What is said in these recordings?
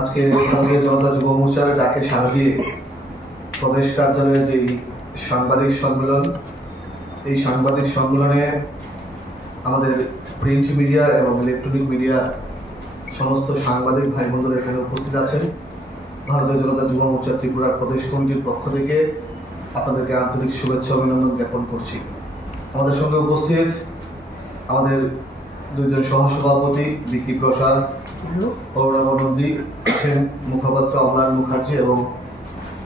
আজকে ভারতীয় জনতা যুব মোর্চার ডাকে সাড়া দিয়ে প্রদেশ কার্যালয়ে যে সাংবাদিক সম্মেলন, এই সাংবাদিক সম্মেলনে আমাদের প্রিন্ট মিডিয়া এবং ইলেকট্রনিক মিডিয়ার সমস্ত সাংবাদিক ভাই বোনরা এখানে উপস্থিত আছেন। ভারতীয় জনতা যুব মোর্চা ত্রিপুরার প্রদেশ কমিটির পক্ষ থেকে আপনাদেরকে আন্তরিক শুভেচ্ছা অভিনন্দন জ্ঞাপন করছি। আমাদের সঙ্গে উপস্থিত আমাদের দুইজন সহসভাপতি বিকি প্রসাদ, অরুণাভ নন্দী আছেন, মুখপাত্র অমলান মুখার্জি এবং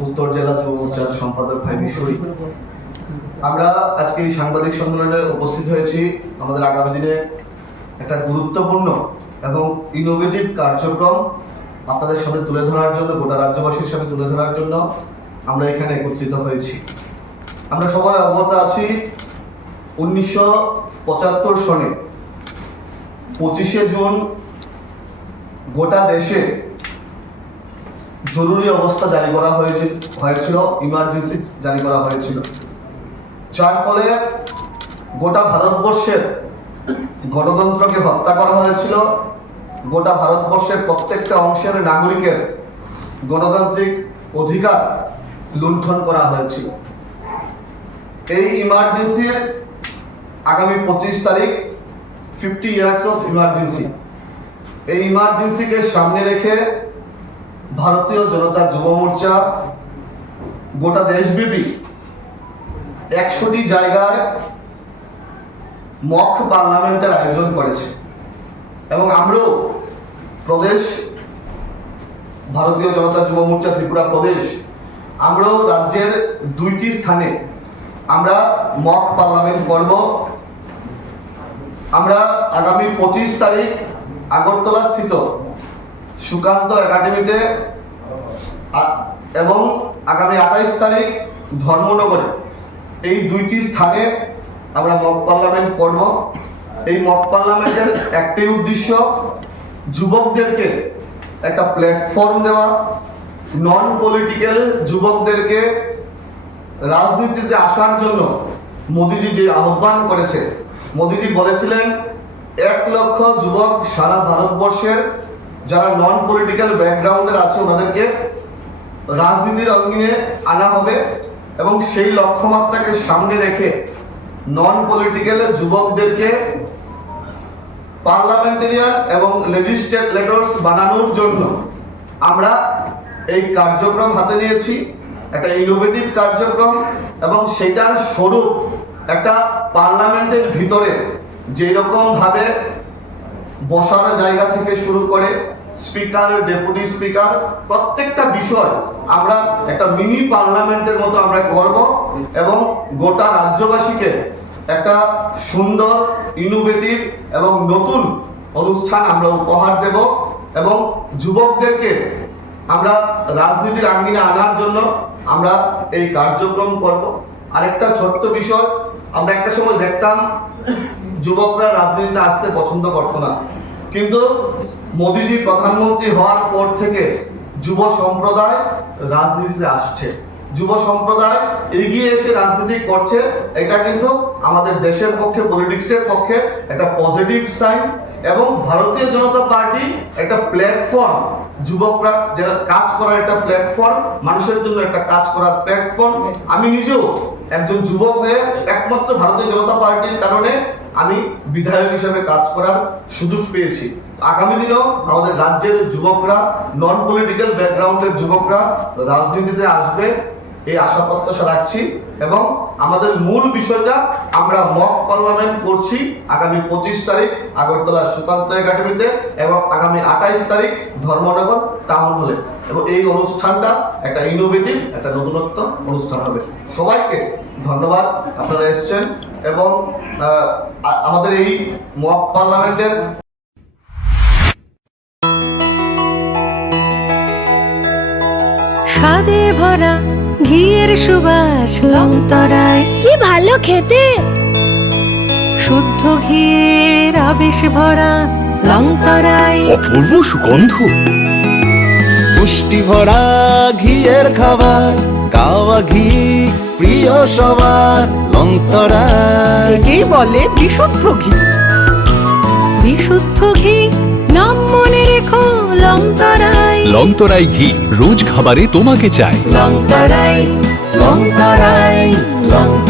উত্তর জেলা যুব মোর্চার সম্পাদক ভাই বিশ্বই। আমরা আজকে এই সাংবাদিক সম্মেলনে উপস্থিত হয়েছি আমাদের আগামী দিনে একটা গুরুত্বপূর্ণ এবং ইনোভেটিভ কার্যক্রম আপনাদের সামনে তুলে ধরার জন্য, গোটা রাজ্যবাসীর সামনে তুলে ধরার জন্য আমরা এখানে একত্রিত হয়েছি। আমরা সবাই অবগত আছি 1975 সনে 25শে জুন গোটা দেশে জরুরি অবস্থা জারি করা হয়েছিল, ইমার্জেন্সি জারি করা হয়েছিল, যার ফলে গোটা ভারতবর্ষের গণতন্ত্রকে হত্যা করা হয়েছিল। গোটা ভারতবর্ষের প্রত্যেকটা অংশের নাগরিকের গণতান্ত্রিক অধিকার লুণ্ঠন করা হয়েছিল। এই ইমার্জেন্সির আগামী 25 তারিখ 50 ইয়ার্স অফ ইমার্জেন্সি, এই ইমার্জেন্সিকে সামনে রেখে ভারতীয় জনতা যুব মোর্চা গোটা দেশব্যাপী 100টি জায়গার মক পার্লামেন্টের আয়োজন করেছে এবং আমরাও প্রদেশ ভারতীয় জনতা যুব মোর্চা ত্রিপুরা প্রদেশ, আমরাও রাজ্যের 2টি স্থানে আমরা মক পার্লামেন্ট করব। আমরা আগামী 25 তারিখ আগরতলা স্থিত সুকান্ত একাডেমিতে এবং আগামী 28 তারিখ ধর্মনগরে, এই 2টি স্থানে আমরা মক পার্লামেন্ট করব। এই মক পার্লামেন্টের একটাই উদ্দেশ্য, যুবকদেরকে একটা প্ল্যাটফর্ম দেওয়া, নন পলিটিক্যাল যুবকদেরকে রাজনীতিতে আসার জন্য মোদিজি যে আহ্বান করেছে। মোদিজি বলেছিলেন 1 লক্ষ যুবক সারা ভারতবর্ষের যারা নন পলিটিক্যাল ব্যাকগ্রাউন্ডের আছে ওনাদেরকে রাজনীতির অঙ্গনে আনা হবে এবং সেই লক্ষ্যমাত্রাকে সামনে রেখে নন পলিটিক্যাল যুবকদেরকে পার্লামেন্টারিয়ান এবং লেজিসলেটরস বানানোর জন্য আমরা এই কার্যক্রম হাতে নিয়েছি, একটা ইনোভেটিভ কার্যক্রম। এবং সেটার স্বরূপ একটা পার্লামেন্টের ভিতরে যেরকম ভাবে বসার জায়গা থেকে শুরু করে স্পিকার, ডেপুটি স্পিকার, প্রত্যেকটা বিষয় আমরা একটা মিনি পার্লামেন্টের মতো আমরা করব এবং গোটা রাজ্যবাসীকে একটা সুন্দর, ইনোভেটিভ এবং নতুন অনুষ্ঠান আমরা উপহার দেব এবং যুবকদেরকে আমরা রাজনীতির আঙ্গিনে আনার জন্য আমরা এই কার্যক্রম করব। আরেকটা ছোট্ট বিষয়, আমরা একটা সময় দেখতাম যুবকরা রাজনীতিতে আসতে পছন্দ করতো না, কিন্তু মোদিজি প্রধানমন্ত্রী হওয়ার পর থেকে যুব সম্প্রদায় রাজনীতিতে আসছে, যুব সম্প্রদায় এগিয়ে এসে রাজনীতি করছে। এটা কিন্তু আমাদের দেশের পক্ষে, পলিটিক্সের পক্ষে একটা পজিটিভ সাইন এবং ভারতীয় জনতা পার্টি একটা প্ল্যাটফর্ম, যুবকরা যারা কাজ করার একটা প্ল্যাটফর্ম, মানুষের জন্য একটা কাজ করার প্ল্যাটফর্ম। আমি নিজেও একজন যুবক হয়ে একমাত্র ভারতীয় জনতা পার্টির কারণে আমি বিধায়ক হিসেবে কাজ করার সুযোগ পেয়েছি। আগামী দিনেও আমাদের রাজ্যের যুবকরা, নন পলিটিক্যাল ব্যাকগ্রাউন্ডের যুবকরা রাজনীতিতে আসবে, এই আশা প্রত্যাশা রাখছি। এবং আমাদের মূল বিষয়টা, আমরা মক পার্লামেন্ট করছি আগামী 25 তারিখ আগরতলা সুকান্ত একাডেমিতে এবং আগামী 28 তারিখ ধর্মনগর টাউন হলে, এবং এই অনুষ্ঠানটা একটা ইনোভেটিভ, একটা নতুনত্ব অনুষ্ঠান হবে। সবাইকে ধন্যবাদ, আপনারা এসেছেন এবং আমাদের এই মক পার্লামেন্টের স্বাদে ভরা ঘিয়ের সুবাস লংতরায়, কি ভালো খেতে। শুদ্ধ ঘিয়ের আবেশ ভরা লংতরায়, অপূর্ব সুগন্ধ, পুষ্টি ভরা ঘিয়ের খাবার, কাওয়া ঘি প্রিয় সবার লংতরায়। একেই বলে বিশুদ্ধ ঘি। বিশুদ্ধ ঘি নাম মনে লংতরাই ঘি রোজ খাবারে তোমাকে চাই। লংতরাই লংতরাই লং